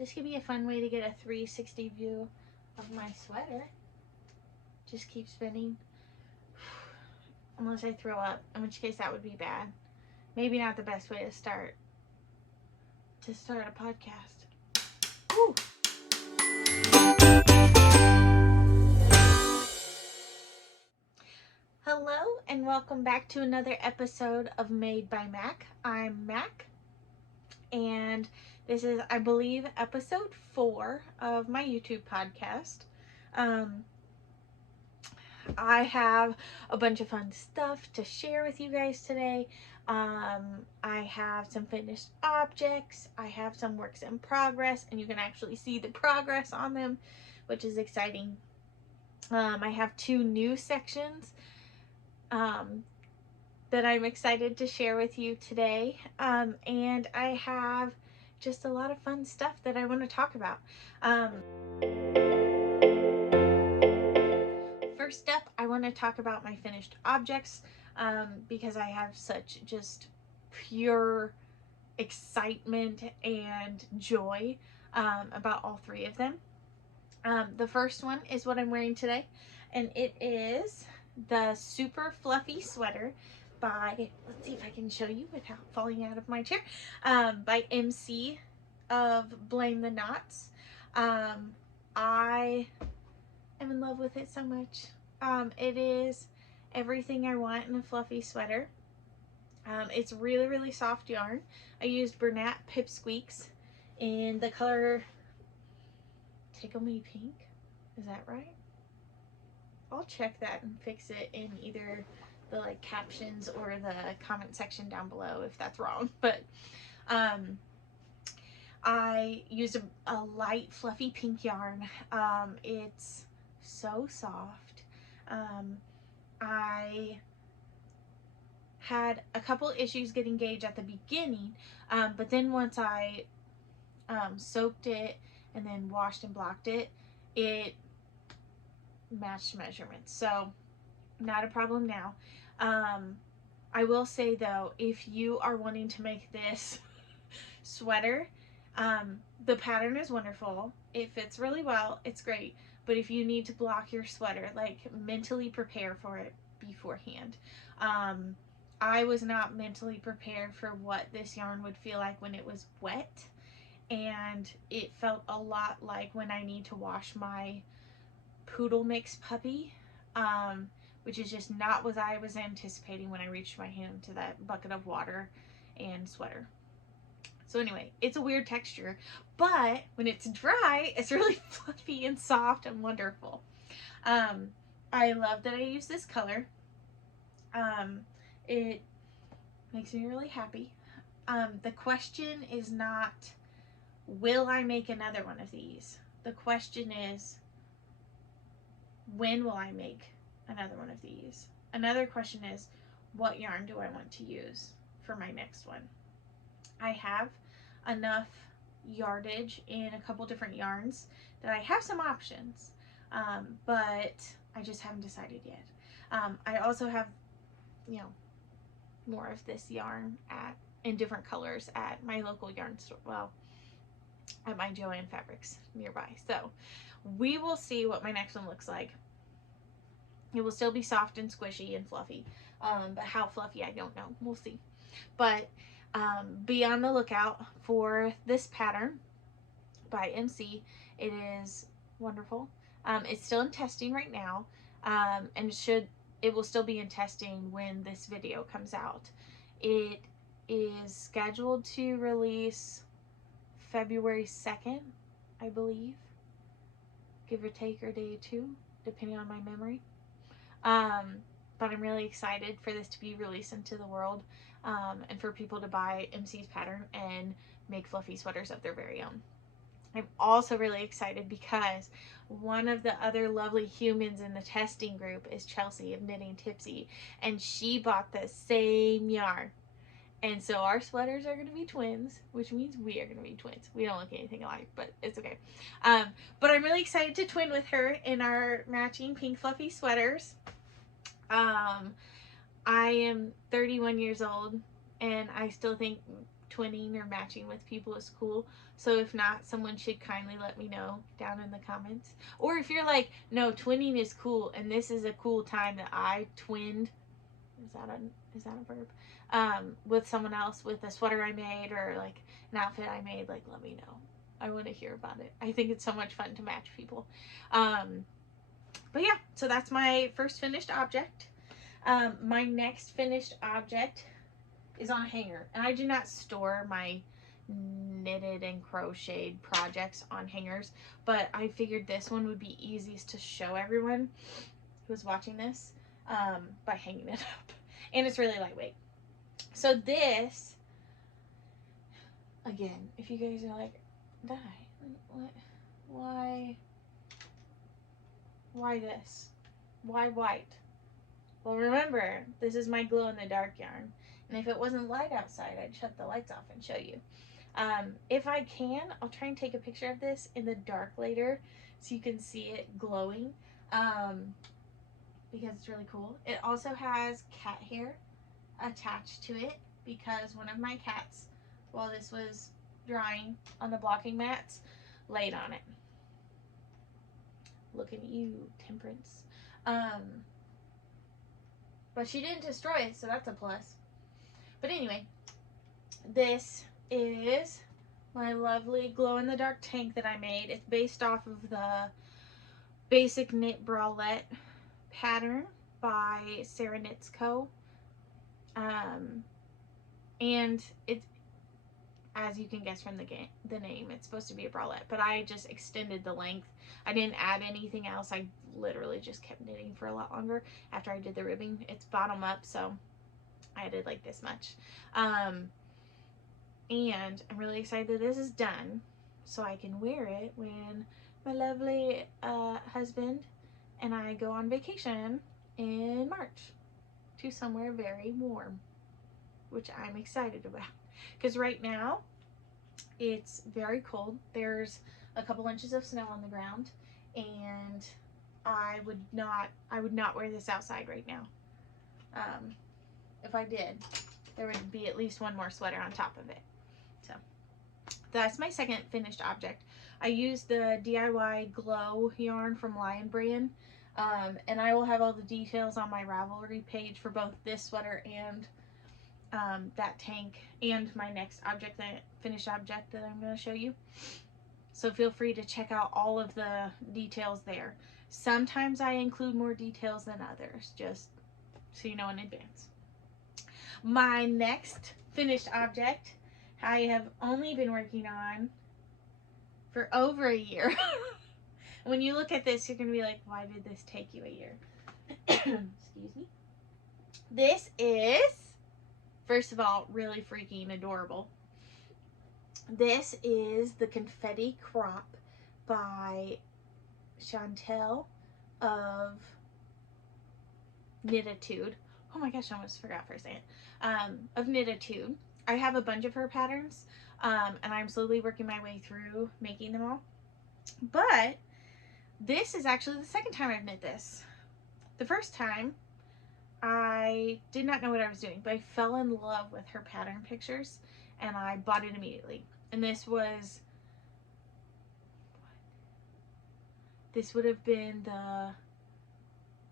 This could be a fun way to get a 360 view of my sweater. Just keep spinning. Unless I throw up, in which case that would be bad. Maybe not the best way to start a podcast. Woo. Hello and welcome back to another episode of Made by Mac. I'm Mac, and this is, I believe, episode 4 of my YouTube podcast. I have a bunch of fun stuff to share with you guys today. I have some finished objects. I have some works in progress, and you can actually see the progress on them, which is exciting. I have 2 new sections that I'm excited to share with you today. And I have just a lot of fun stuff that I want to talk about. First up, I want to talk about my finished objects because I have such just pure excitement and joy about all 3 of them. The first one is what I'm wearing today, and it is the super fluffy sweater by, let's see if I can show you without falling out of my chair, by MC of Blame the Knots. I am in love with it so much. It is everything I want in a fluffy sweater. It's really, really soft yarn. I used Bernat Pipsqueaks in the color Tickle Me Pink. Is that right? I'll check that and fix it in either the captions or the comment section down below if that's wrong. But I used a light fluffy pink yarn. It's so soft. I had a couple issues getting gauge at the beginning, but then once I soaked it and then washed and blocked it, it matched measurements, so not a problem now. I will say though, if you are wanting to make this sweater, the pattern is wonderful, it fits really well, it's great, but if you need to block your sweater, mentally prepare for it beforehand. I was not mentally prepared for what this yarn would feel like when it was wet, and it felt a lot like when I need to wash my poodle mix puppy, which is just not what I was anticipating when I reached my hand to that bucket of water and sweater. So anyway, it's a weird texture, but when it's dry, it's really fluffy and soft and wonderful. I love that I use this color. It makes me really happy. The question is not, will I make another one of these? The question is, when will I make another one of these? Another question is, what yarn do I want to use for my next one? I have enough yardage in a couple different yarns that I have some options, but I just haven't decided yet. I also have, more of this yarn in different colors at my local yarn store, well, at my Joann Fabrics nearby. So we will see what my next one looks like. It will still be soft and squishy and fluffy, but how fluffy, I don't know. We'll see. But be on the lookout for this pattern by MC. It is wonderful. It's still in testing right now, and it will still be in testing when this video comes out. It is scheduled to release February 2nd, I believe, give or take, or day 2, depending on my memory. But I'm really excited for this to be released into the world, and for people to buy MC's pattern and make fluffy sweaters of their very own. I'm also really excited because one of the other lovely humans in the testing group is Chelsea of KnittingTipsy, and she bought the same yarn. And so our sweaters are going to be twins, which means we are going to be twins. We don't look anything alike, but it's okay. But I'm really excited to twin with her in our matching pink fluffy sweaters. I am 31 years old, and I still think twinning or matching with people is cool. So if not, someone should kindly let me know down in the comments. Or if you're like, no, twinning is cool and this is a cool time that I twinned, is that a verb? With someone else, with a sweater I made or like an outfit I made, like let me know. I want to hear about it. I think it's so much fun to match people. But yeah, so that's my first finished object. My next finished object is on a hanger, and I do not store my knitted and crocheted projects on hangers, but I figured this one would be easiest to show everyone who's watching this by hanging it up, and it's really lightweight. So this, again, if you guys are like, Di, what? Why this? Why white? Well, remember, this is my glow-in-the-dark yarn. And if it wasn't light outside, I'd shut the lights off and show you. If I can, I'll try and take a picture of this in the dark later so you can see it glowing. Because it's really cool. It also has cat hair attached to it because one of my cats, while this was drying on the blocking mats, laid on it. Looking at you, Temperance. But she didn't destroy it, so that's a plus. But anyway, this is my lovely glow-in-the-dark tank that I made. It's based off of the Basic Knit Bralette pattern by Sarah Knits Co. And it's, as you can guess from the name, it's supposed to be a bralette, but I just extended the length. I didn't add anything else. I literally just kept knitting for a lot longer after I did the ribbing. It's bottom up, so I added like this much. And I'm really excited that this is done so I can wear it when my lovely husband and I go on vacation in March to somewhere very warm, which I'm excited about. Because right now it's very cold. There's a couple inches of snow on the ground, and I would not wear this outside right now. If I did, there would be at least one more sweater on top of it. So that's my second finished object. I used the DIY glow yarn from Lion Brand, and I will have all the details on my Ravelry page for both this sweater and that tank and my next object, that finished object that I'm going to show you. So feel free to check out all of the details there. Sometimes I include more details than others, just so you know in advance. My next finished object I have only been working on for over a year. When you look at this, you're going to be like, why did this take you a year? Excuse me. This is, first of all, really freaking adorable. This is the Confetti crop by Chantel of Knitatude. Oh my gosh, I almost forgot for a second. Of Knitatude. I have a bunch of her patterns, and I'm slowly working my way through making them all. But this is actually the second time I've knit this. The first time, I did not know what I was doing, but I fell in love with her pattern pictures, and I bought it immediately. And this would have been the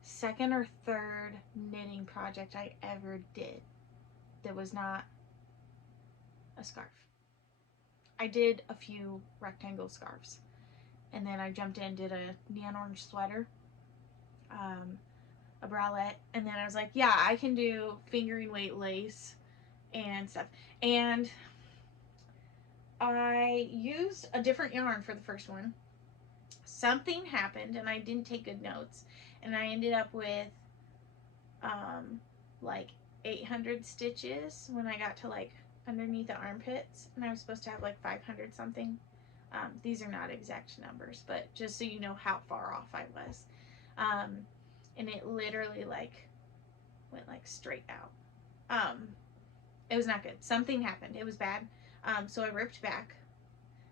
second or third knitting project I ever did that was not a scarf. I did a few rectangle scarves, and then I jumped in and did a neon orange sweater, a bralette, and then I was like, yeah, I can do fingering weight lace and stuff. And I used a different yarn for the first one. Something happened and I didn't take good notes, and I ended up with like 800 stitches when I got to like underneath the armpits, and I was supposed to have like 500 something. These are not exact numbers, but just so you know how far off I was. And it literally like went like straight out. It was not good. Something happened. It was bad. So I ripped back.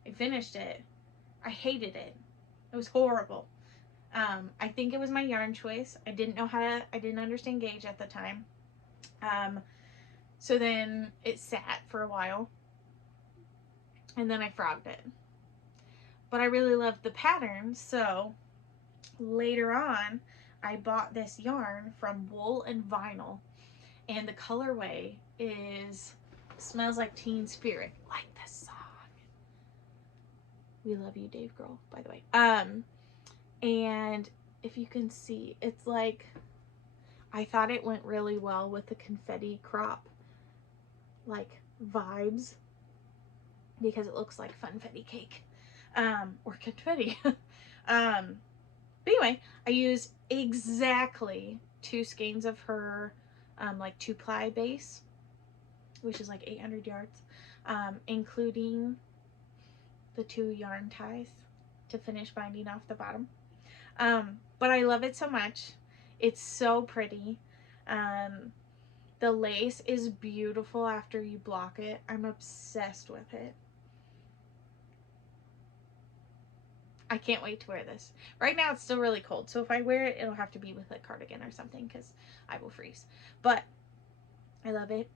I finished it. I hated it. It was horrible. I think it was my yarn choice. I didn't understand gauge at the time. So then it sat for a while, and then I frogged it. But I really loved the pattern, so later on I bought this yarn from Wool and Vinyl, and the colorway is Smells Like Teen Spirit, like the song. We love you, Dave Grohl, by the way. And if you can see, it's like, I thought it went really well with the confetti crop like vibes, because it looks like funfetti cake, or confetti. But anyway, I use exactly 2 skeins of her like 2-ply base, which is like 800 yards, including the 2 yarn ties to finish binding off the bottom. But I love it so much. It's so pretty. The lace is beautiful after you block it. I'm obsessed with it. I can't wait to wear this. Right now it's still really cold, so if I wear it, it'll have to be with a cardigan or something because I will freeze. But I love it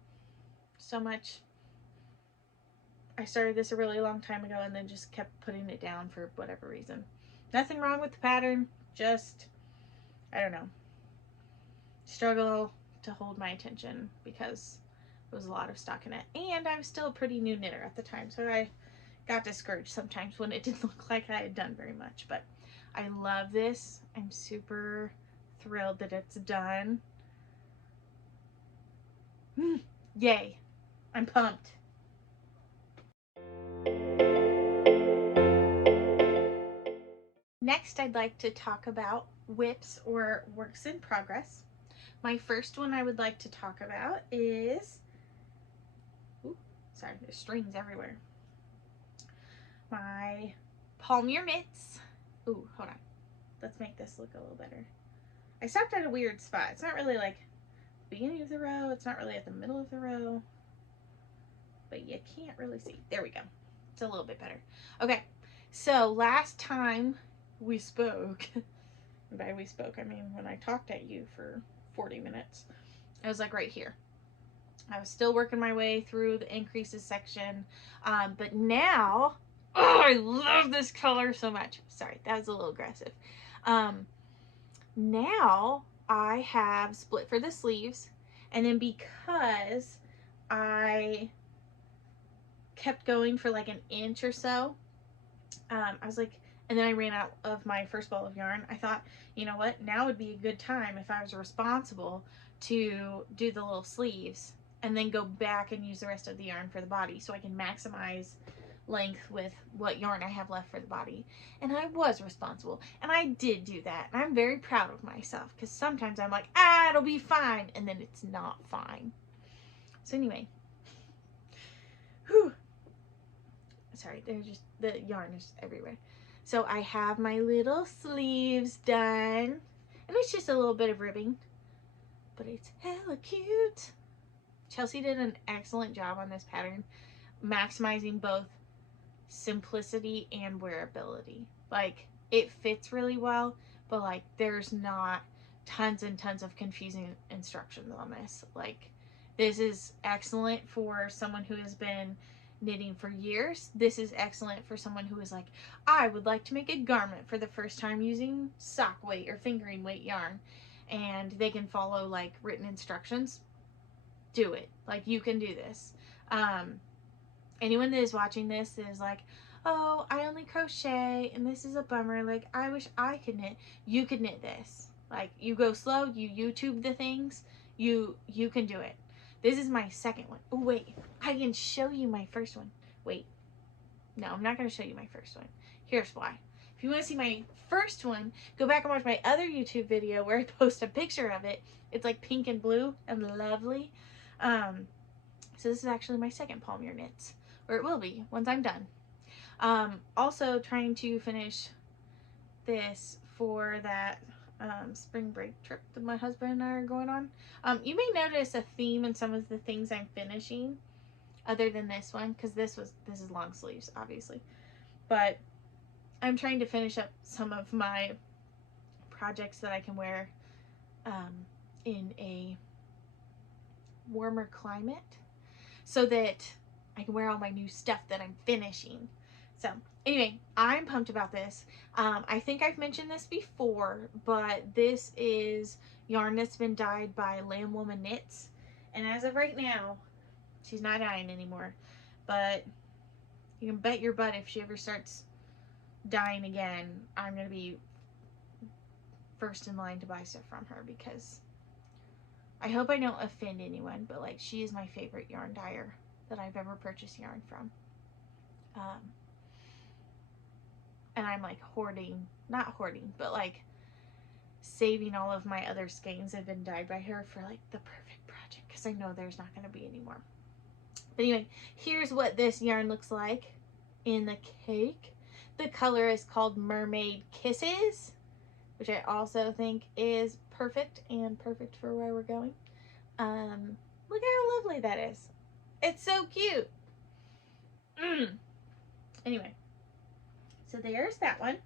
so much. I started this a really long time ago and then just kept putting it down for whatever reason. Nothing wrong with the pattern, just, I don't know, struggle to hold my attention because there was a lot of stock in it. And I was still a pretty new knitter at the time, so I got discouraged sometimes when it didn't look like I had done very much. But I love this. I'm super thrilled that it's done. Yay. I'm pumped. Next, I'd like to talk about WIPs, or works in progress. My first one I would like to talk about is, ooh, sorry, there's strings everywhere. My Palmier Knits. Ooh, hold on. Let's make this look a little better. I stopped at a weird spot. It's not really like the beginning of the row. It's not really at the middle of the row. But you can't really see. There we go. It's a little bit better. Okay, so last time we spoke, and by we spoke, I mean when I talked at you for 40 minutes, I was like right here. I was still working my way through the increases section, but now, oh, I love this color so much. Sorry, that was a little aggressive. Now I have split for the sleeves, and then because I kept going for like an inch or so, I was like, and then I ran out of my first ball of yarn. I thought, you know what, now would be a good time if I was responsible to do the little sleeves and then go back and use the rest of the yarn for the body so I can maximize length with what yarn I have left for the body. And I was responsible, and I did do that, and I'm very proud of myself because sometimes I'm like, it'll be fine, and then it's not fine. So anyway, whew. Sorry, there's just, the yarn is everywhere. So I have my little sleeves done, and it's just a little bit of ribbing, but it's hella cute. Chelsea did an excellent job on this pattern, maximizing both simplicity and wearability. Like, it fits really well, but like there's not tons and tons of confusing instructions on this. Like, this is excellent for someone who has been knitting for years. This is excellent for someone who is like, I would like to make a garment for the first time using sock weight or fingering weight yarn, and they can follow like written instructions. Do it. Like, you can do this. Anyone that is watching this is like, oh, I only crochet and this is a bummer, like I wish I could knit. You could knit this. Like, you go slow, you YouTube the things, you can do it. This is my second one. Oh wait, I can show you my first one. Wait, no, I'm not going to show you my first one. Here's why. If you want to see my first one, go back and watch my other YouTube video where I post a picture of it. It's like pink and blue and lovely. So this is actually my second Palmier Knits, or it will be once I'm done. Also trying to finish this for that spring break trip that my husband and I are going on. You may notice a theme in some of the things I'm finishing, other than this one, because this is long sleeves, obviously. But I'm trying to finish up some of my projects that I can wear in a warmer climate so that I can wear all my new stuff that I'm finishing. So anyway, I'm pumped about this. I think I've mentioned this before, but this is yarn that's been dyed by Lamb Woman Knits. And as of right now, she's not dyeing anymore. But you can bet your butt if she ever starts dyeing again, I'm going to be first in line to buy stuff from her, because I hope I don't offend anyone, but like, she is my favorite yarn dyer that I've ever purchased yarn from. And I'm like not hoarding, but like saving all of my other skeins that have been dyed by her for like the perfect project, because I know there's not going to be any more. But anyway, here's what this yarn looks like in the cake. The color is called Mermaid Kisses, which I also think is perfect and perfect for where we're going. Look how lovely that is. It's so cute. Anyway, so there's that one.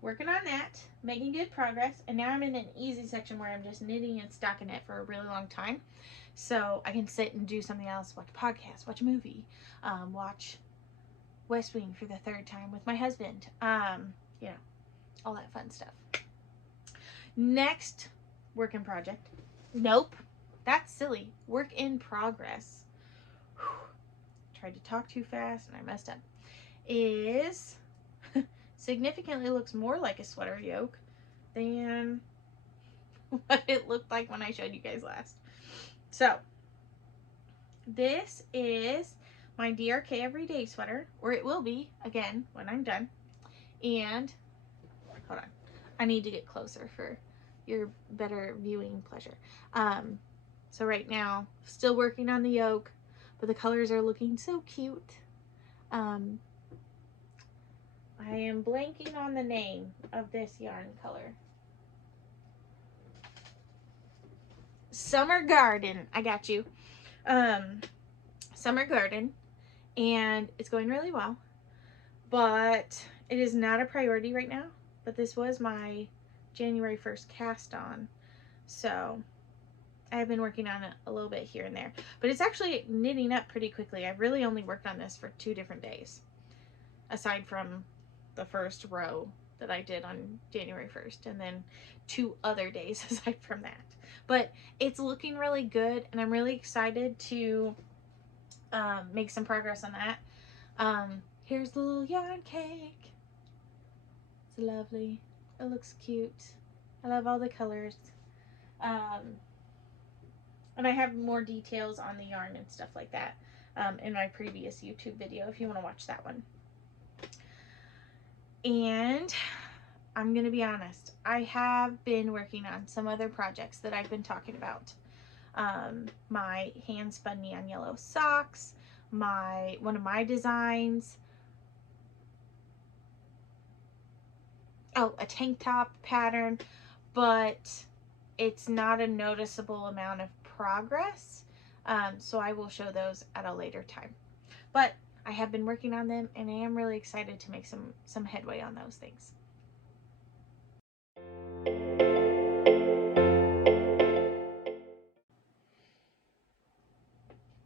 Working on that, making good progress, and now I'm in an easy section where I'm just knitting and stockinette for a really long time, so I can sit and do something else, watch a podcast, watch a movie, watch West Wing for the 3rd time with my husband, you know, all that fun stuff. Next work in project, nope, that's silly, work in progress, tried to talk too fast and I messed up, is significantly looks more like a sweater yoke than what it looked like when I showed you guys last. So this is my DRK everyday sweater, or it will be again when I'm done. And hold on, I need to get closer for your better viewing pleasure. So right now, still working on the yoke, but the colors are looking so cute. I am blanking on the name of this yarn color. Summer Garden. I got you. Summer Garden. And it's going really well. But it is not a priority right now. But this was my January 1st cast on. So I've been working on it a little bit here and there. But it's actually knitting up pretty quickly. I've really only worked on this for 2 different days. Aside from the first row that I did on January 1st, and then 2 other days aside from that. But it's looking really good, and I'm really excited to make some progress on that. Here's the little yarn cake. It's lovely. It looks cute. I love all the colors. And I have more details on the yarn and stuff like that in my previous YouTube video if you want to watch that one. And I'm going to be honest, I have been working on some other projects that I've been talking about. My hand spun neon yellow socks, one of my designs, a tank top pattern, but it's not a noticeable amount of progress. So I will show those at a later time. But I have been working on them, and I am really excited to make some headway on those things.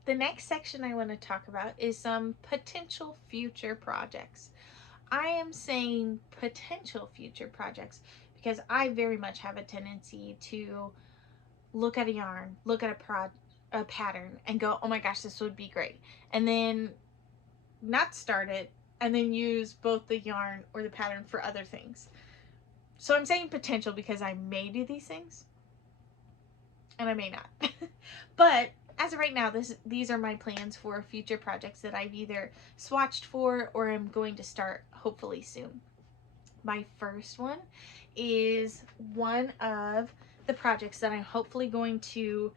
The next section I want to talk about is some potential future projects. I am saying potential future projects because I very much have a tendency to look at a yarn, look at a pattern, and go, oh my gosh, this would be great. And then not start it, and then use both the yarn or the pattern for other things. So I'm saying potential because I may do these things and I may not. But as of right now, these are my plans for future projects that I've either swatched for or am going to start hopefully soon. My first one is one of the projects that I'm hopefully going to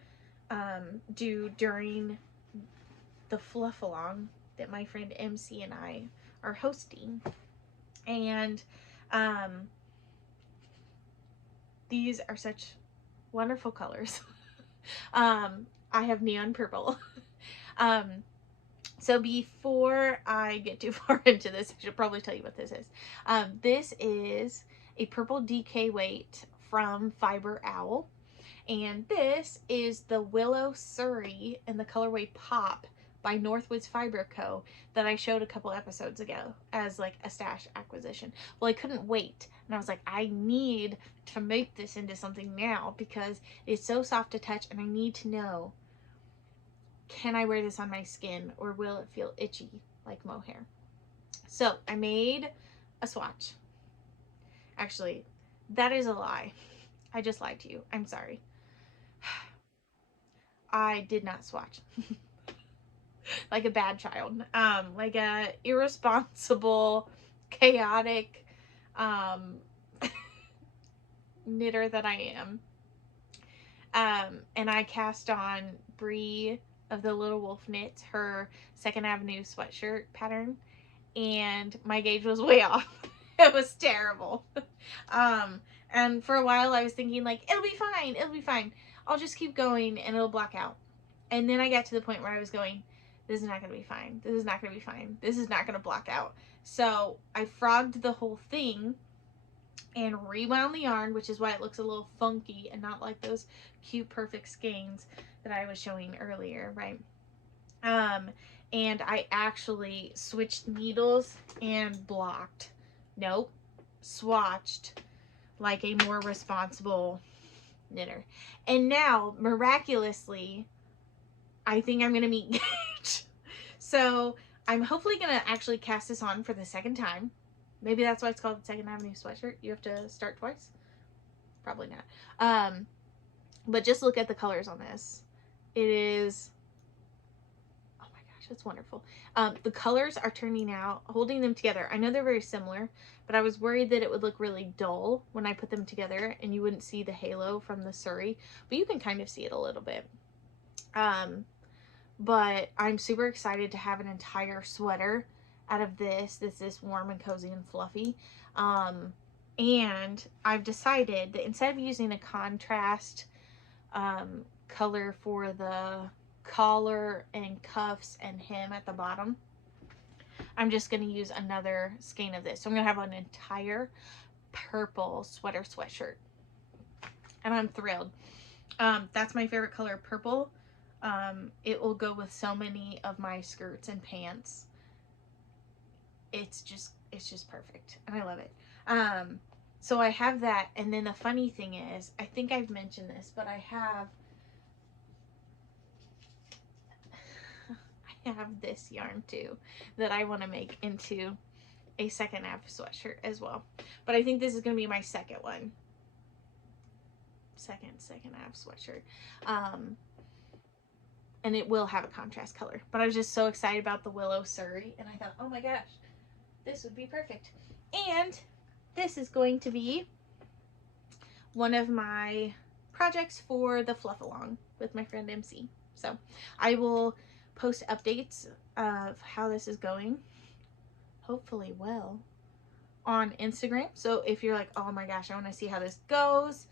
do during the fluff along that my friend MC and I are hosting. And these are such wonderful colors. I have neon purple. So before I get too far into this, I should probably tell you what this is. This is a purple DK weight from Fiber Owl. And this is the Willow Surrey in the colorway Pop by Northwoods Fiber Co. that I showed a couple episodes ago as like a stash acquisition. Well, I couldn't wait. And I was like, I need to make this into something now because it's so soft to touch and I need to know, can I wear this on my skin or will it feel itchy like mohair? So I made a swatch. Actually, that is a lie. I just lied to you. I'm sorry. I did not swatch. Like a bad child. Like a irresponsible, chaotic knitter that I am. And I cast on Bree of the Little Wolf Knits, her 2nd Avenue sweatshirt pattern, and my gauge was way off. It was terrible. And for a while I was thinking like, it'll be fine, it'll be fine. I'll just keep going and it'll block out. And then I got to the point where I was going, this is not going to be fine. This is not going to be fine. This is not going to block out. So I frogged the whole thing and rewound the yarn, which is why it looks a little funky and not like those cute perfect skeins that I was showing earlier, right? And I actually switched needles and blocked. Nope. Swatched like a more responsible knitter. And now, miraculously, I think I'm going to meet gauge. So I'm hopefully going to actually cast this on for the 2nd time. Maybe that's why it's called the 2nd Avenue sweatshirt. You have to start twice. Probably not. But just look at the colors on this. It is, oh my gosh, it's wonderful. The colors are turning out, holding them together. I know they're very similar, but I was worried that it would look really dull when I put them together and you wouldn't see the halo from the Surrey, but you can kind of see it a little bit. But I'm super excited to have an entire sweater out of this. This is warm and cozy and fluffy. And I've decided that instead of using a contrast color for the collar and cuffs and hem at the bottom, I'm just going to use another skein of this. So I'm going to have an entire purple sweatshirt. And I'm thrilled. That's my favorite color, purple. It will go with so many of my skirts and pants. It's just perfect. And I love it. So I have that. And then the funny thing is, I think I've mentioned this, but I have this yarn too that I want to make into a 2nd Ave sweatshirt as well. But I think this is going to be my 2nd one. Second Ave sweatshirt. And it will have a contrast color. But I was just so excited about the Willow Surrey. And I thought, oh my gosh, this would be perfect. And this is going to be one of my projects for the Fluff Along with my friend MC. So I will post updates of how this is going, hopefully well, on Instagram. So if you're like, oh my gosh, I want to see how this goes,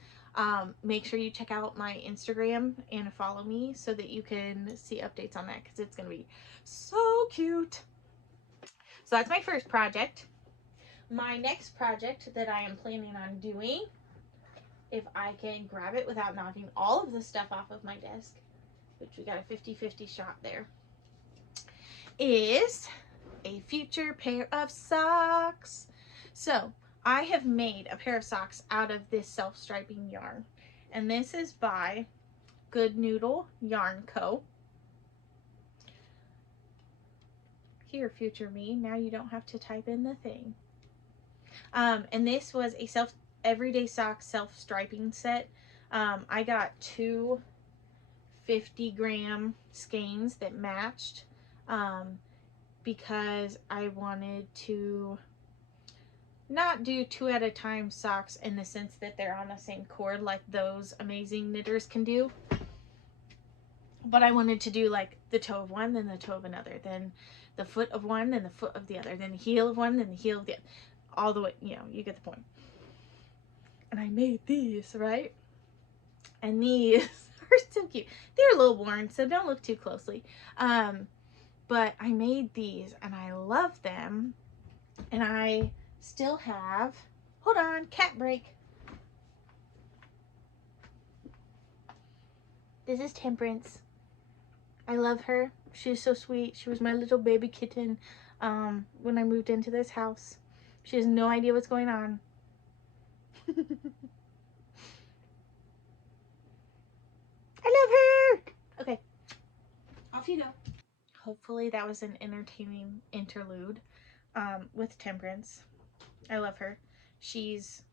make sure you check out my Instagram and follow me so that you can see updates on that, because it's going to be so cute. So that's my first project. My next project that I am planning on doing, if I can grab it without knocking all of the stuff off of my desk, which we got a 50-50 shot there, is a future pair of socks. So I have made a pair of socks out of this self-striping yarn, and this is by Good Noodle Yarn Co. Here, future me, now you don't have to type in the thing. And this was a everyday sock self-striping set. I got 2 50-gram skeins that matched, because I wanted to not do 2 at a time socks in the sense that they're on the same cord like those amazing knitters can do, but I wanted to do like the toe of one, then the toe of another, then the foot of one, then the foot of the other, then the heel of one, then the heel of the other, all the way, you know, you get the point. And I made these, right? And these are so cute. They're a little worn, so don't look too closely. But I made these and I love them. And I still have, hold on, cat break. This is Temperance. I love her. She's so sweet. She was my little baby kitten when I moved into this house. She has no idea what's going on. I love her! Okay, off you go. Hopefully that was an entertaining interlude with Temperance. I love her. She's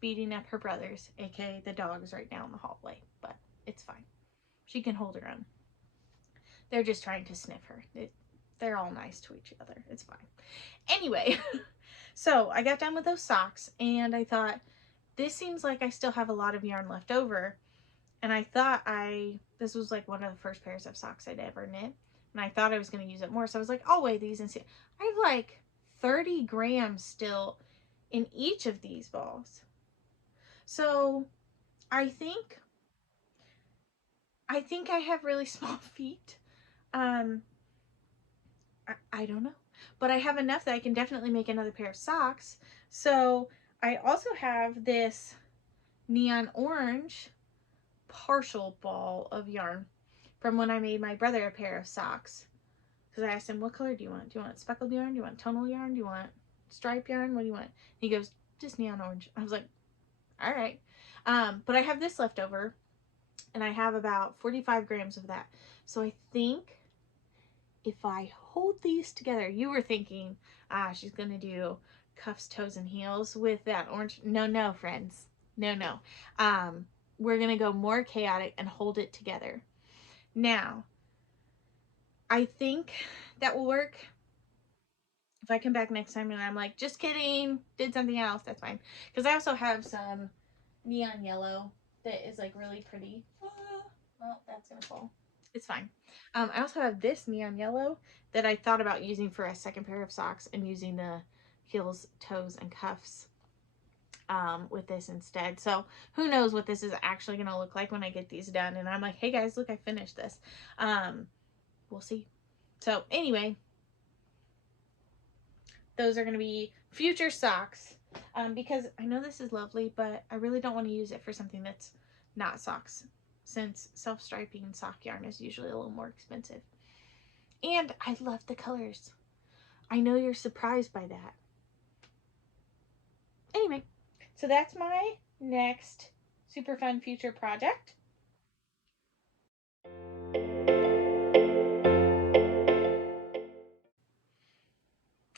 beating up her brothers, aka the dogs, right now in the hallway, but it's fine. She can hold her own. They're just trying to sniff her. They're all nice to each other. It's fine. Anyway, so I got done with those socks and I thought, this seems like I still have a lot of yarn left over. And I thought this was like one of the first pairs of socks I'd ever knit. And I thought I was going to use it more. So I was like, I'll weigh these and see. I have like 30 grams still in each of these balls. So I think I have really small feet. I don't know. But I have enough that I can definitely make another pair of socks. So I also have this neon orange partial ball of yarn from when I made my brother a pair of socks. Because I asked him, what color do you want? Do you want speckled yarn? Do you want tonal yarn? Do you want stripe yarn? What do you want? He goes, just neon orange. I was like, all right. But I have this left over and I have about 45 grams of that. So I think if I hold these together, you were thinking, she's going to do cuffs, toes, and heels with that orange. No, friends. No. We're going to go more chaotic and hold it together. Now, I think that will work. If I come back next time and I'm like, just kidding, did something else, that's fine. Because I also have some neon yellow that is like really pretty. Well, that's going to fall. It's fine. I also have this neon yellow that I thought about using for a second pair of socks and using the heels, toes, and cuffs with this instead. So who knows what this is actually going to look like when I get these done. And I'm like, hey guys, look, I finished this. We'll see. So anyway, those are going to be future socks because I know this is lovely, but I really don't want to use it for something that's not socks, since self-striping sock yarn is usually a little more expensive. And I love the colors. I know you're surprised by that. Anyway, so that's my next super fun future project.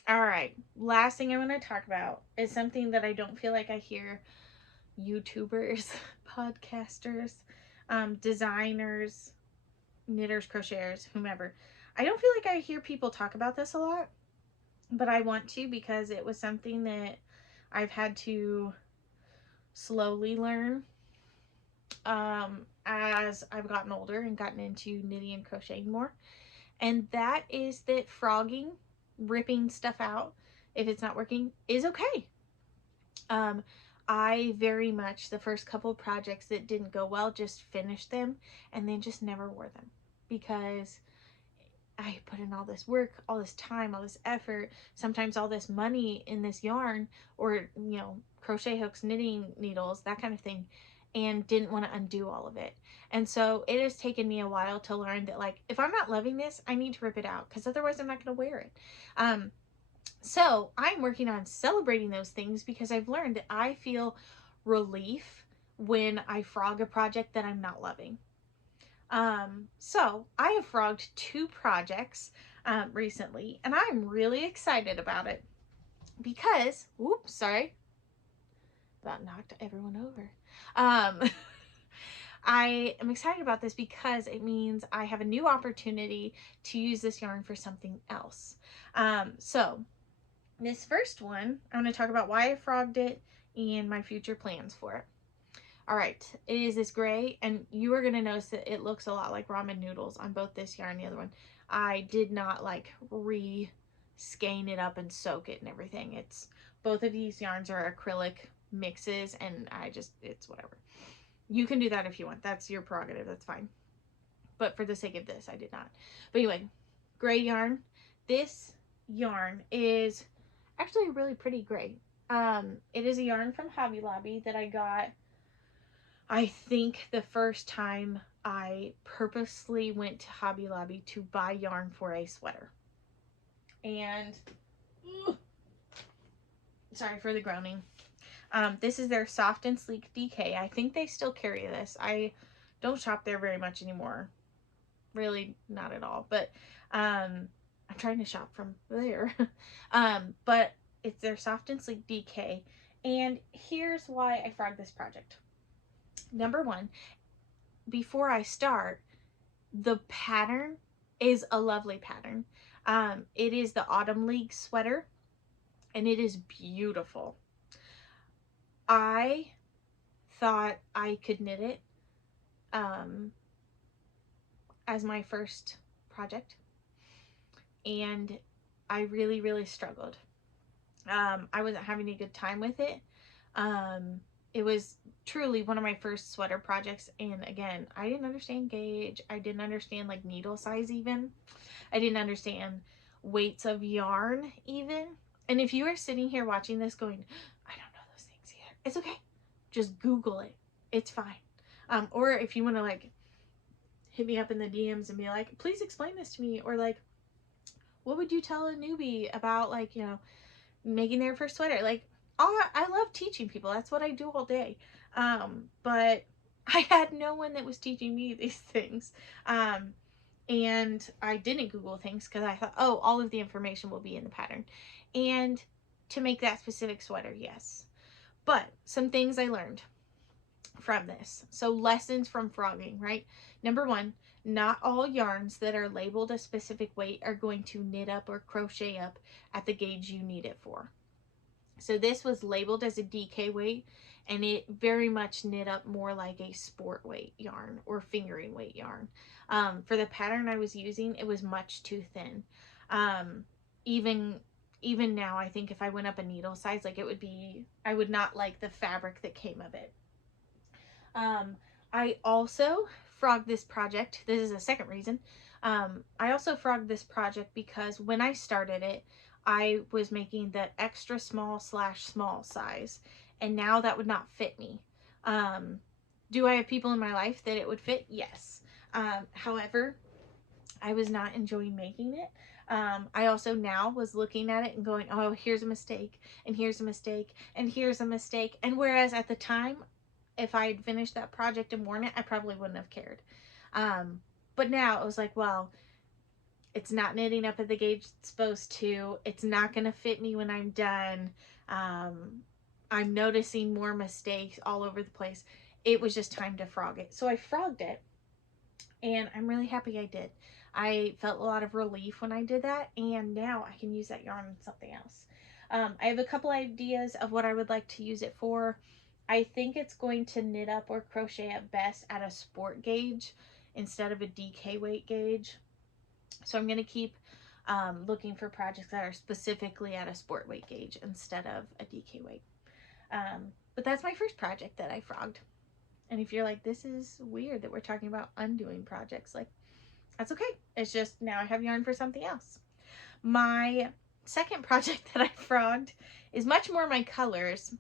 All right, last thing I want to talk about is something that I don't feel like I hear YouTubers, podcasters, designers, knitters, crocheters, whomever. I don't feel like I hear people talk about this a lot, but I want to because it was something that I've had to slowly learn as I've gotten older and gotten into knitting and crocheting more. And that is that frogging, ripping stuff out if it's not working, is okay. I very much, the first couple of projects that didn't go well, just finished them and then just never wore them because I put in all this work, all this time, all this effort, sometimes all this money in this yarn or, you know, crochet hooks, knitting needles, that kind of thing, and didn't want to undo all of it. And so it has taken me a while to learn that, like, if I'm not loving this, I need to rip it out because otherwise I'm not going to wear it. So I'm working on celebrating those things because I've learned that I feel relief when I frog a project that I'm not loving. So I have frogged 2 projects recently, and I'm really excited about it because, oops, sorry, that knocked everyone over. I am excited about this because it means I have a new opportunity to use this yarn for something else. So this first one, I'm going to talk about why I frogged it and my future plans for it. All right, it is this gray, and you are going to notice that it looks a lot like ramen noodles on both this yarn and the other one. I did not like skein it up and soak it and everything. It's both of these yarns are acrylic mixes, and it's whatever. You can do that if you want. That's your prerogative. That's fine. But for the sake of this, I did not. But anyway, gray yarn. This yarn is actually a really pretty gray. It is a yarn from Hobby Lobby that I got, I think, the first time I purposely went to Hobby Lobby to buy yarn for a sweater. And sorry for the groaning. This is their Soft and Sleek DK. I think they still carry this. I don't shop there very much anymore. Really, not at all. But I'm trying to shop from there. But it's their Soft and Sleek DK. And here's why I frogged this project. Number one, before I start, the pattern is a lovely pattern. It is the Autumn League sweater, and it is beautiful. I thought I could knit it as my first project, and I really, really struggled. I wasn't having a good time with it. It was truly one of my first sweater projects, and again, I didn't understand gauge. I didn't understand like needle size even. I didn't understand weights of yarn even. And if you are sitting here watching this going, I don't know those things either, it's okay. Just Google it. It's fine. Or if you want to like hit me up in the DMs and be like, please explain this to me, or like, what would you tell a newbie about, like, you know, making their first sweater? Like, I love teaching people. That's what I do all day. But I had no one that was teaching me these things. And I didn't Google things because I thought, oh, all of the information will be in the pattern. And to make that specific sweater, yes. But some things I learned from this. So lessons from frogging, right? Number one, not all yarns that are labeled a specific weight are going to knit up or crochet up at the gauge you need it for. So this was labeled as a DK weight, and it very much knit up more like a sport weight yarn or fingering weight yarn. For the pattern I was using, it was much too thin. Even now, I think if I went up a needle size, like, it would be, I would not like the fabric that came of it. I also frogged this project. This is a second reason. I also frogged this project because when I started it, I was making the extra small / small size, and now that would not fit me. Do I have people in my life that it would fit? Yes. However, I was not enjoying making it. I also now was looking at it and going, oh, here's a mistake, and here's a mistake, and here's a mistake. And whereas at the time, if I had finished that project and worn it, I probably wouldn't have cared. But now it was like, well, it's not knitting up at the gauge it's supposed to. It's not going to fit me when I'm done. I'm noticing more mistakes all over the place. It was just time to frog it. So I frogged it, and I'm really happy I did. I felt a lot of relief when I did that, and now I can use that yarn on something else. I have a couple ideas of what I would like to use it for. I think it's going to knit up or crochet at best at a sport gauge instead of a DK weight gauge. So I'm going to keep looking for projects that are specifically at a sport weight gauge instead of a DK weight. But that's my first project that I frogged. And if you're like, this is weird that we're talking about undoing projects, like, that's okay. It's just now I have yarn for something else. My second project that I frogged is much more my colors.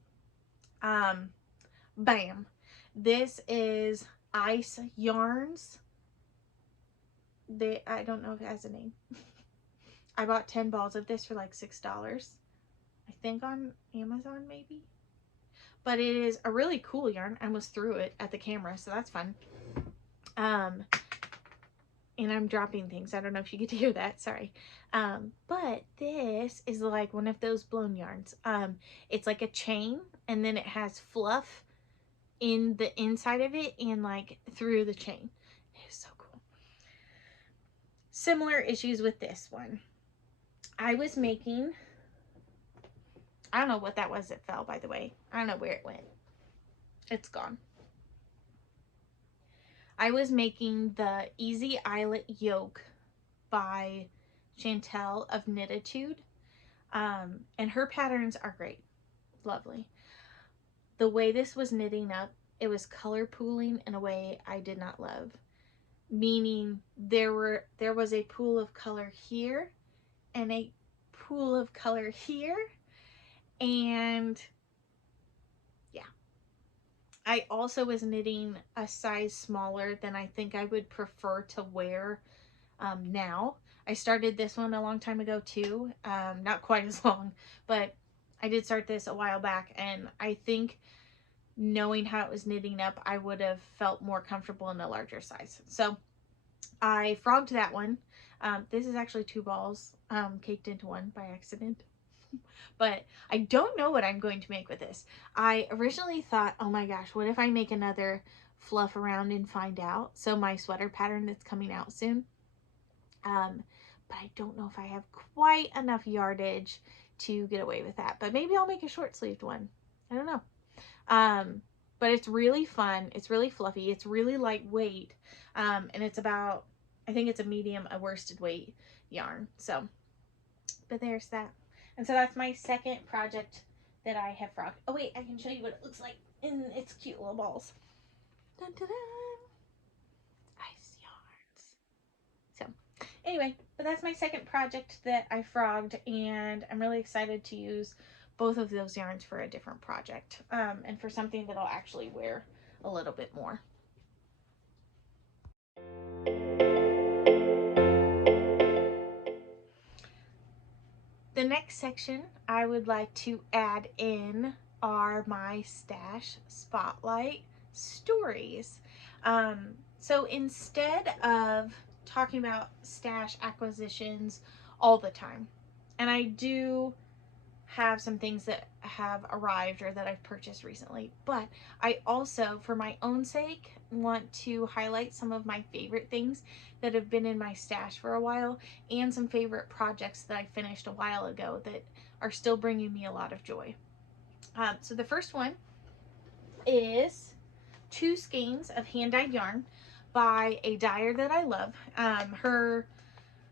Bam. This is Ice Yarns. I don't know if it has a name. I bought 10 balls of this for like $6. I think on Amazon maybe. But it is a really cool yarn. I almost threw it at the camera, so that's fun. And I'm dropping things. I don't know if you get to hear that. Sorry. But this is like one of those blown yarns. It's like a chain, and then it has fluff in the inside of it and like through the chain. It is so cool. Similar issues with this one. I was making, I don't know what that was that fell, by the way. I don't know where it went. It's gone. I was making the Easy Eyelet Yoke by Chantel of Knitatude. And her patterns are great. Lovely. The way this was knitting up, it was color pooling in a way I did not love. Meaning there was a pool of color here and a pool of color here. And yeah. I also was knitting a size smaller than I think I would prefer to wear now. I started this one a long time ago too, not quite as long, but I did start this a while back, and I think knowing how it was knitting up, I would have felt more comfortable in the larger size. So I frogged that one. This is actually 2 balls caked into one by accident. But I don't know what I'm going to make with this. I originally thought, oh my gosh, what if I make another fluff around and find out? So my sweater pattern that's coming out soon. But I don't know if I have quite enough yardage to get away with that. But maybe I'll make a short sleeved one. I don't know. But it's really fun. It's really fluffy. It's really lightweight. And it's about, I think it's a medium, a worsted weight yarn. So, but there's that. And so that's my second project that I have frogged. Oh wait, I can show you what it looks like in its cute little balls. Dun, dun, dun. Ice yarns. So anyway, but that's my second project that I frogged, and I'm really excited to use both of those yarns for a different project, and for something that I'll actually wear a little bit more. The next section I would like to add in are my stash spotlight stories. So instead of talking about stash acquisitions all the time, and I do have some things that have arrived or that I've purchased recently, but I also, for my own sake, want to highlight some of my favorite things that have been in my stash for a while, and some favorite projects that I finished a while ago that are still bringing me a lot of joy. So the first one is 2 skeins of hand-dyed yarn by a dyer that I love. Her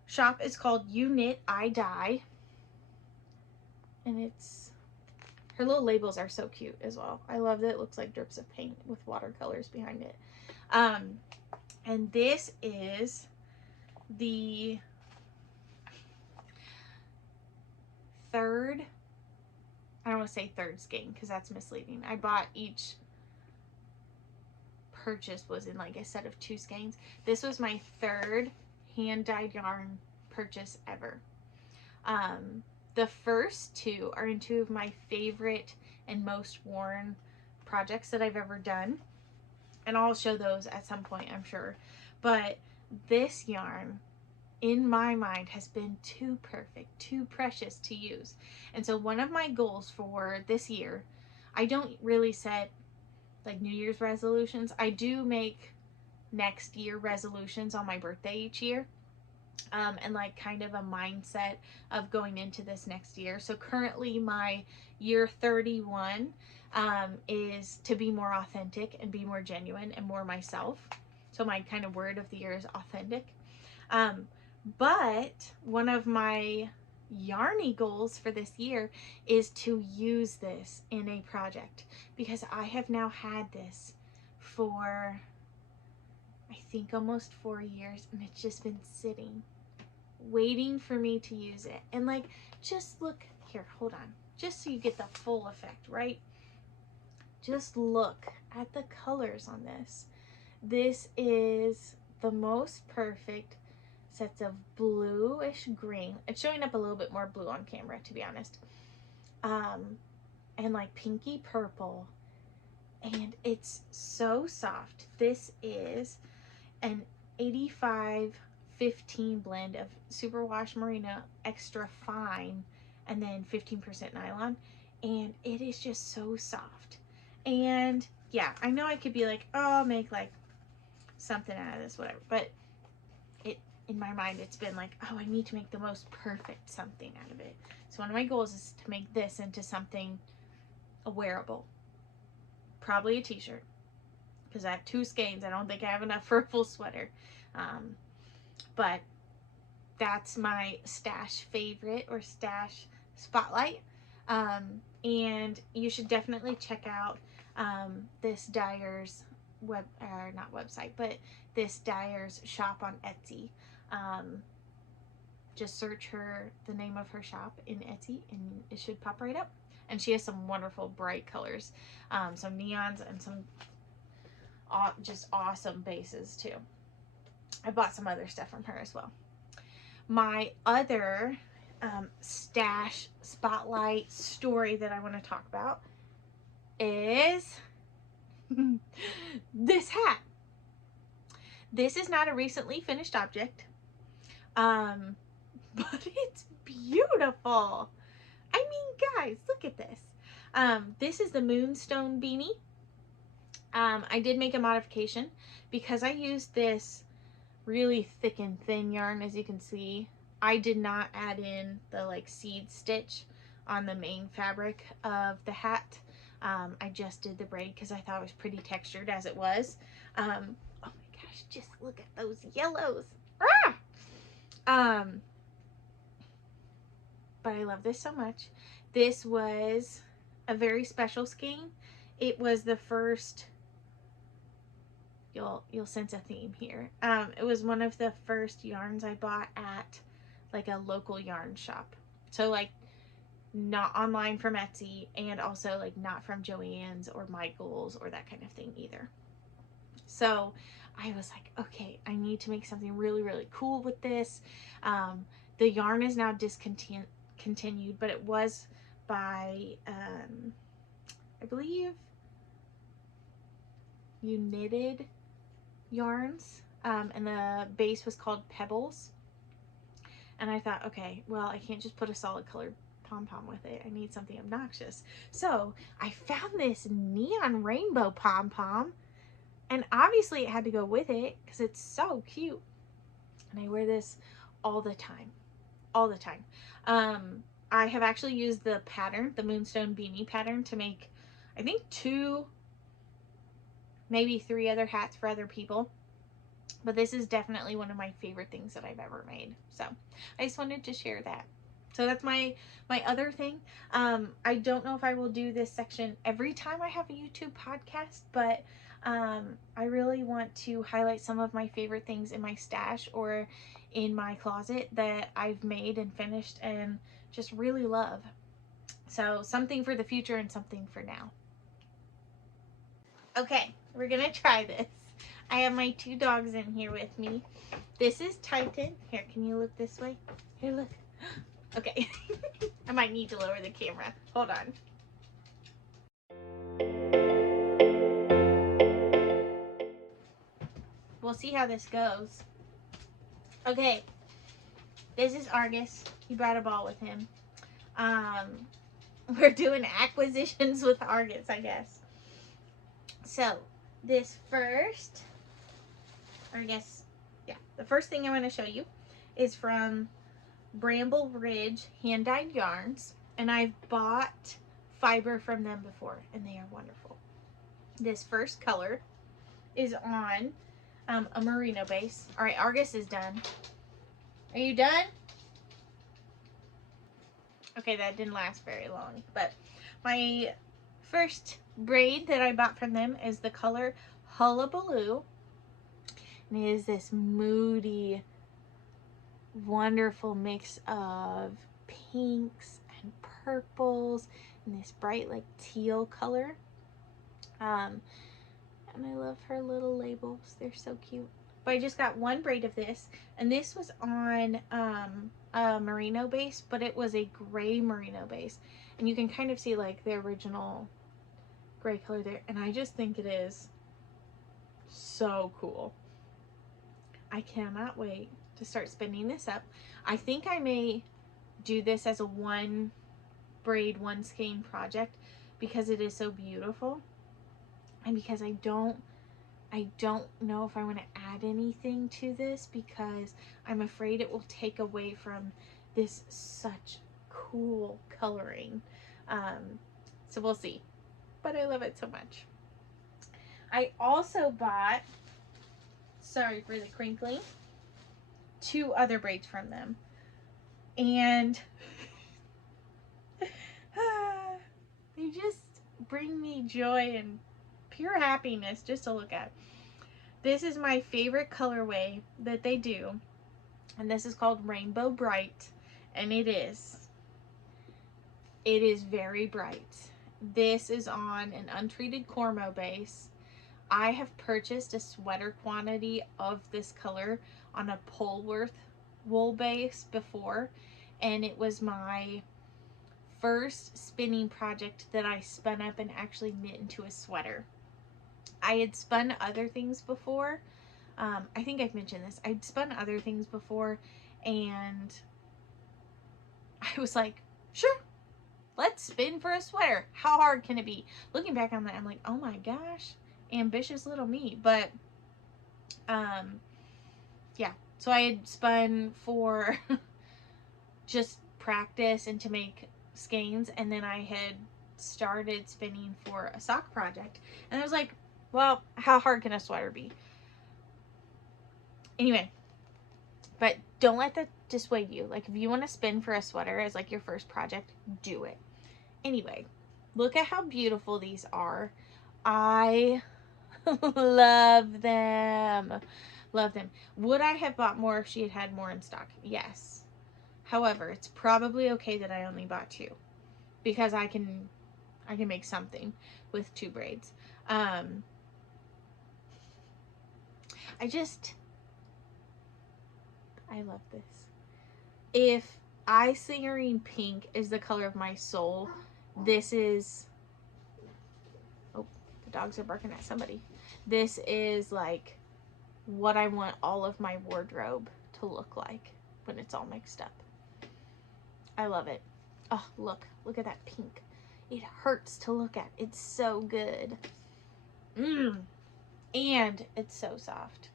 shop is called You Knit I Dye, and it's, her little labels are so cute as well. I love that it looks like drips of paint with watercolors behind it. And this is the third, I don't want to say third skein because that's misleading. I bought each purchase was in like a set of 2 skeins. This was my third hand-dyed yarn purchase ever. The first 2 are in 2 of my favorite and most worn projects that I've ever done, and I'll show those at some point, I'm sure. But this yarn, in my mind, has been too perfect, too precious to use. And so one of my goals for this year, I don't really set like New Year's resolutions. I do make next year resolutions on my birthday each year. And like kind of a mindset of going into this next year. So currently my year 31 is to be more authentic and be more genuine and more myself. So my kind of word of the year is authentic. But one of my yarny goals for this year is to use this in a project, because I have now had this for I think almost 4 years, and it's just been sitting waiting for me to use it. And like, just look here, hold on, just so you get the full effect, right? Just look at the colors on this. This is the most perfect sets of bluish green. It's showing up a little bit more blue on camera, to be honest. And like pinky purple, and it's so soft. This is an 85-15 blend of superwash merino extra fine and then 15% nylon, and it is just so soft. And yeah, I know I could be like, oh, I'll make like something out of this, whatever, but it, in my mind, it's been like, oh, I need to make the most perfect something out of it. So one of my goals is to make this into something wearable, probably a t-shirt, because I have 2 skeins. I don't think I have enough for a full sweater. But that's my stash favorite or stash spotlight. And you should definitely check out this dyer's not website, but this dyer's shop on Etsy. Just search the name of her shop in Etsy, and it should pop right up. And she has some wonderful bright colors, some neons and some just awesome bases too. I bought some other stuff from her as well. My other stash spotlight story that I want to talk about is this hat. This is not a recently finished object, but it's beautiful. I mean, guys, look at this. This is the Moonstone beanie. I did make a modification because I used this really thick and thin yarn, as you can see. I did not add in the like seed stitch on the main fabric of the hat. I just did the braid because I thought it was pretty textured as it was. Oh my gosh, just look at those yellows. Ah! But I love this so much. This was a very special skein. It was the first, you'll sense a theme here. It was one of the first yarns I bought at like a local yarn shop. So like not online from Etsy, and also like not from Joann's or Michael's or that kind of thing either. So I was like, okay, I need to make something really, really cool with this. The yarn is now discontinued, but it was by, I believe, You Knitted Yarns, and the base was called Pebbles. And I thought, okay, well, I can't just put a solid colored pom-pom with it. I need something obnoxious. So I found this neon rainbow pom-pom, and obviously it had to go with it because it's so cute. And I wear this all the time, all the time. I have actually used the pattern, the Moonstone beanie pattern, to make, I think, 2, maybe 3 other hats for other people. But this is definitely one of my favorite things that I've ever made. So I just wanted to share that. So that's my other thing. I don't know if I will do this section every time I have a YouTube podcast, but I really want to highlight some of my favorite things in my stash or in my closet that I've made and finished and just really love. So something for the future and something for now. Okay, we're gonna try this. I have my 2 dogs in here with me. This is Titan. Here, can you look this way? Here, look. Okay. I might need to lower the camera. Hold on. We'll see how this goes. Okay. This is Argus. He brought a ball with him. We're doing acquisitions with Argus, I guess. So, this first, or I guess, yeah, the first thing I want to show you is from Bramble Ridge hand-dyed yarns, and I've bought fiber from them before, and they are wonderful. This first color is on a merino base. All right, Argus is done. Are you done? Okay, that didn't last very long, but my first braid that I bought from them is the color Hullabaloo, and it is this moody, wonderful mix of pinks and purples and this bright like teal color. And I love her little labels. They're so cute. But I just got 1 braid of this, and this was on a merino base, but it was a gray merino base, and you can kind of see like the original gray color there, and I just think it is so cool. I cannot wait to start spinning this up. I think I may do this as a 1 braid 1 skein project because it is so beautiful, and because I don't know if I want to add anything to this because I'm afraid it will take away from this such cool coloring. So we'll see, but I love it so much. I also bought, sorry for the crinkling, 2 other braids from them, and they just bring me joy and pure happiness just to look at. This is my favorite colorway that they do, and this is called Rainbow Bright, and it is It is very bright. This is on an untreated Cormo base. I have purchased a sweater quantity of this color on a Polworth wool base before, and it was my first spinning project that I spun up and actually knit into a sweater. I had spun other things before. I think I've mentioned this. I'd spun other things before, and I was like, sure, let's spin for a sweater. How hard can it be? Looking back on that, I'm like, oh my gosh, ambitious little me. But yeah, so I had spun for just practice and to make skeins, and then I had started spinning for a sock project, and I was like, well, how hard can a sweater be? Anyway, but don't let that dissuade you. Like, if you want to spin for a sweater as like your first project, do it. Anyway, look at how beautiful these are. I love them. Love them. Would I have bought more if she had had more in stock? Yes. However, it's probably okay that I only bought 2, because I can make something with 2 braids. I love this. If eye-singering pink is the color of my soul, this is, oh, the dogs are barking at somebody. This is like what I want all of my wardrobe to look like when it's all mixed up. I love it. Oh, look at that pink. It hurts to look at. It's so good. And it's so soft.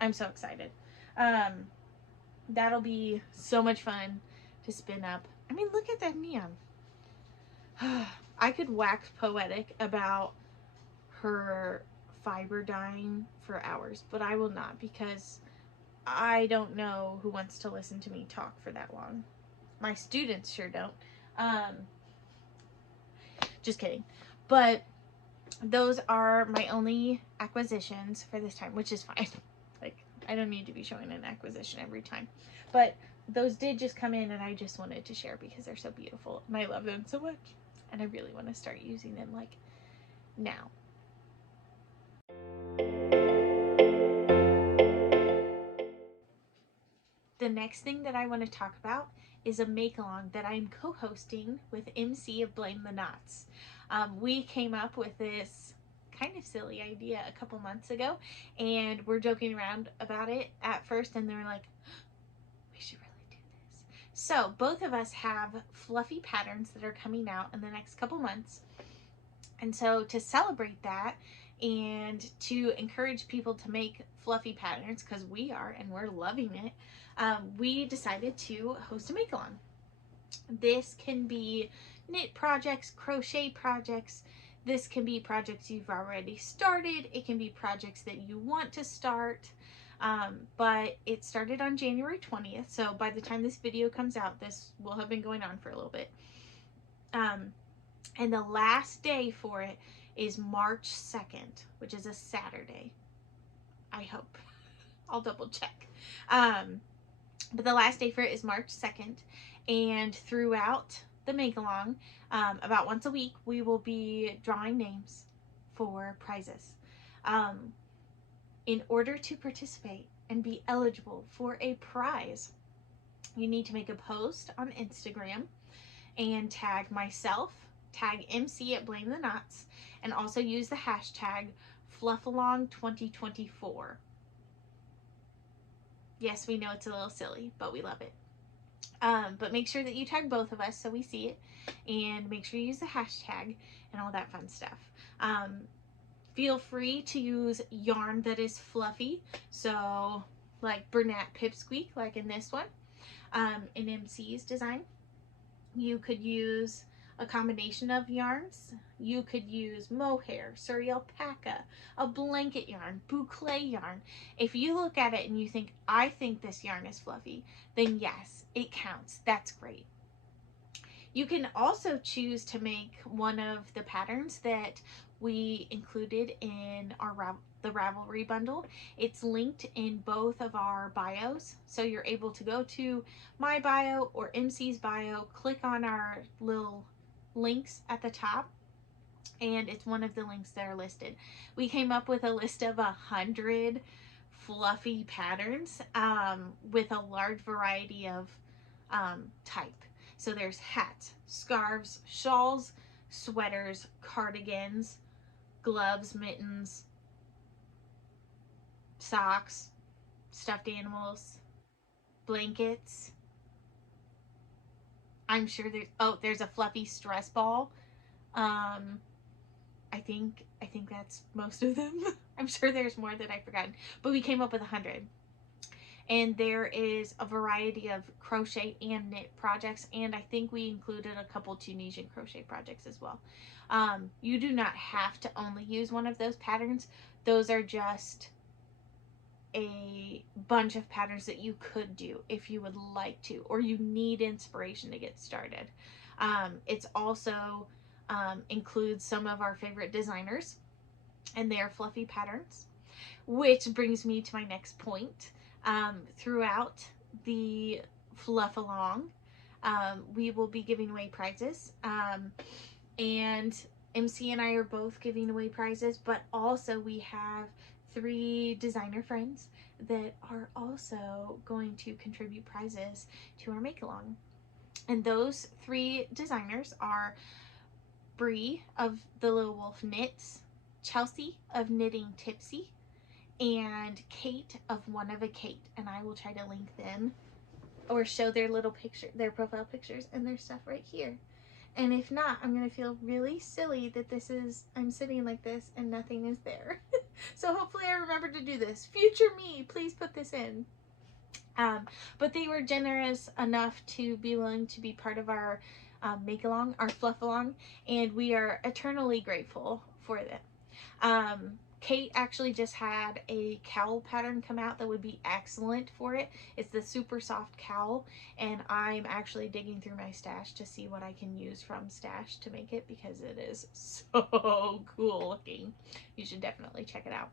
I'm so excited. That'll be so much fun to spin up. I mean, look at that neon. I could wax poetic about her fiber dyeing for hours, but I will not, because I don't know who wants to listen to me talk for that long. My students sure don't. Just kidding. But those are my only acquisitions for this time, which is fine. Like, I don't need to be showing an acquisition every time. But those did just come in, and I just wanted to share because they're so beautiful and I love them so much. And I really want to start using them like now. The next thing that I want to talk about is a make-along that I'm co-hosting with MC of Blame the Knots. We came up with this kind of silly idea a couple months ago, and we're joking around about it at first, and they're like, we should really do this. So both of us have fluffy patterns that are coming out in the next couple months, and so to celebrate that and to encourage people to make fluffy patterns, because we are and we're loving it, we decided to host a make-along. This can be knit projects, crochet projects. This can be projects you've already started. It can be projects that you want to start. But it started on January 20th. So by the time this video comes out, this will have been going on for a little bit. And the last day for it is March 2nd, which is a Saturday. I hope. I'll double check. But the last day for it is March 2nd. And throughout the make-along, about once a week, we will be drawing names for prizes. In order to participate and be eligible for a prize, you need to make a post on Instagram and tag myself, tag MC at Blame the Knots, and also use the hashtag Fluffalong2024. Yes, we know it's a little silly, but we love it. But make sure that you tag both of us so we see it, and make sure you use the hashtag and all that fun stuff. Feel free to use yarn that is fluffy, so like Bernat Pipsqueak, like in this one, in MC's design. You could use a combination of yarns. You could use mohair, Surrey alpaca, a blanket yarn, boucle yarn. If you look at it and you think, I think this yarn is fluffy, then yes, it counts. That's great. You can also choose to make one of the patterns that we included in the Ravelry bundle. It's linked in both of our bios, so you're able to go to my bio or MC's bio, click on our little links at the top, and it's one of the links that are listed. We came up with a list of 100 fluffy patterns with a large variety of type. So there's hats, scarves, shawls, sweaters, cardigans, gloves, mittens, socks, stuffed animals, blankets. I'm sure there's a fluffy stress ball. I think that's most of them. I'm sure there's more that I've forgotten, but we came up with 100. And there is a variety of crochet and knit projects, and I think we included a couple Tunisian crochet projects as well. You do not have to only use one of those patterns. Those are just a bunch of patterns that you could do if you would like to, or you need inspiration to get started. It's also includes some of our favorite designers and their fluffy patterns, which brings me to my next point. Throughout the fluff along, we will be giving away prizes, and MC and I are both giving away prizes, but also we have 3 designer friends that are also going to contribute prizes to our make along. And those 3 designers are Bree of the Little Wolf Knits, Chelsea of KnittingTipsy, and Kate of One of a Kate. And I will try to link them or show their little picture, their profile pictures and their stuff right here. And if not, I'm going to feel really silly that I'm sitting like this and nothing is there. So hopefully I remember to do this. Future me, please put this in. But they were generous enough to be willing to be part of our make along, our fluff along, and we are eternally grateful for them. Kate actually just had a cowl pattern come out that would be excellent for it. It's the super soft cowl, and I'm actually digging through my stash to see what I can use from stash to make it, because it is so cool looking. You should definitely check it out.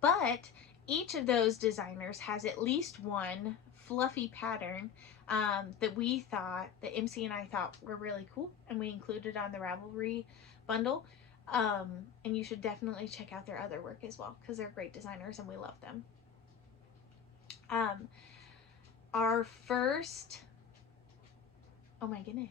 But each of those designers has at least one fluffy pattern that we thought, that MC and I thought were really cool, and we included on the Ravelry bundle. And you should definitely check out their other work as well, because they're great designers and we love them. Our first, oh my goodness,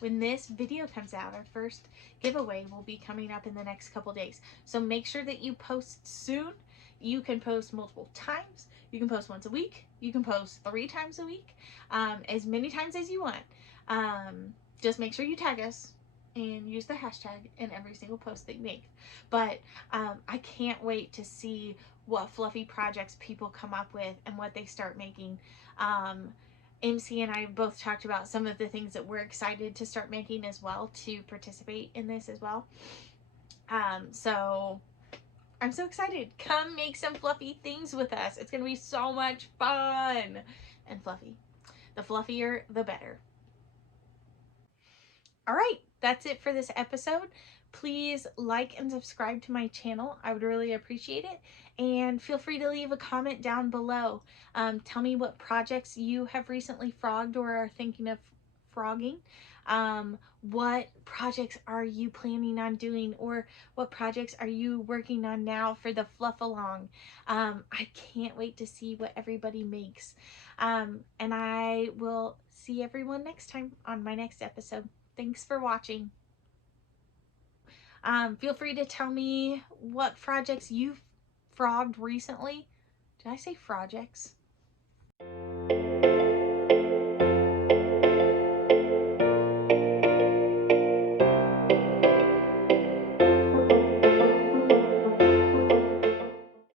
when this video comes out, our first giveaway will be coming up in the next couple days. So make sure that you post soon. You can post multiple times. You can post once a week. You can post 3 times a week, as many times as you want. Just make sure you tag us and use the hashtag in every single post that you make. But I can't wait to see what fluffy projects people come up with and what they start making. MC and I both talked about some of the things that we're excited to start making as well, to participate in this as well. So I'm so excited. Come make some fluffy things with us. It's going to be so much fun and fluffy. The fluffier, the better. All right, that's it for this episode. Please like and subscribe to my channel. I would really appreciate it. And feel free to leave a comment down below. Tell me what projects you have recently frogged or are thinking of frogging. What projects are you planning on doing, or what projects are you working on now for the fluff along? I can't wait to see what everybody makes. And I will see everyone next time on my next episode. Thanks for watching. Feel free to tell me what projects you've frogged recently. Did I say projects?